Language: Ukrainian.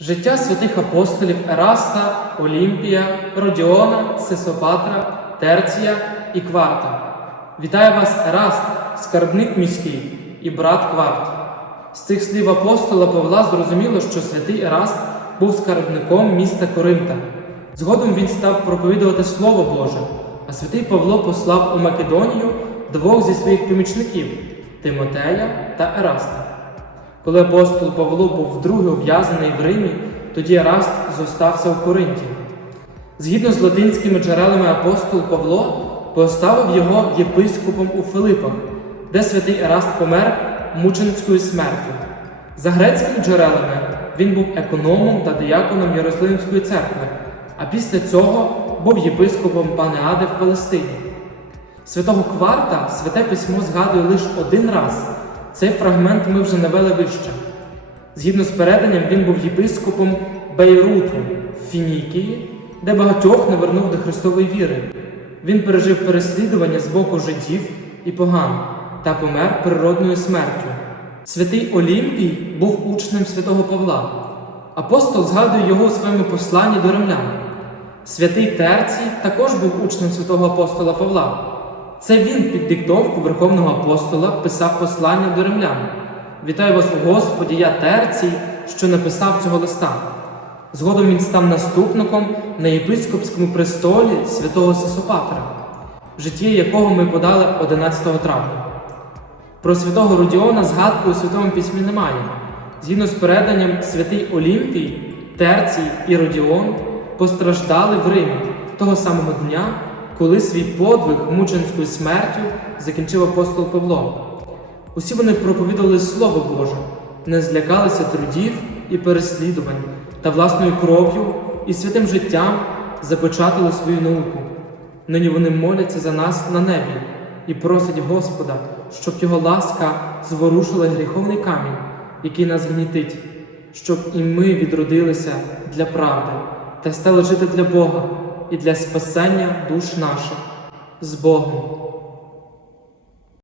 Життя святих апостолів Ераста, Олімпія, Родіона, Сесопатра, Терція і Кварта. Вітає вас Ераст, скарбник міський і брат Кварт. З цих слів апостола Павла зрозуміло, що святий Ераст був скарбником міста Коринта. Згодом він став проповідувати Слово Боже, а святий Павло послав у Македонію двох зі своїх помічників Тимотея та Ераста. Коли апостол Павло був вдруге ув'язаний в Римі, тоді Ераст зостався в Коринті. Згідно з латинськими джерелами апостол Павло поставив його єпископом у Филипах, де святий Ераст помер мученицькою смертю. За грецькими джерелами він був економом та дияконом Єрусалимської церкви, а після цього був єпископом Панеади в Палестині. Святого Кварта святе письмо згадує лише один раз. Цей фрагмент ми вже навели вище. Згідно з переданням, він був єпископом Бейруту в Фінікії, де багатьох навернув до Христової віри. Він пережив переслідування з боку жидів і поган та помер природною смертю. Святий Олімпій був учнем святого Павла. Апостол згадує його у своєму посланні до римлян. Святий Терцій також був учнем святого апостола Павла. Це він під диктовку Верховного апостола писав послання до римлян. Вітаю вас у Господі, я Терцій, що написав цього листа. Згодом він став наступником на єпископському престолі святого Сесопатра, життя якого ми подали 11 травня. Про святого Родіона згадки у Святому Письмі немає. Згідно з переданням, святий Олімпій, Терцій і Родіон постраждали в Римі того самого дня, коли свій подвиг мученською смертю закінчив апостол Павло. Усі вони проповідували Слово Боже, не злякалися трудів і переслідувань та власною кров'ю і святим життям започатили свою науку. Нині вони моляться за нас на небі і просять Господа, щоб його ласка зворушила гріховний камінь, який нас гнітить, щоб і ми відродилися для правди та стали жити для Бога і для спасення душ наших з Богом.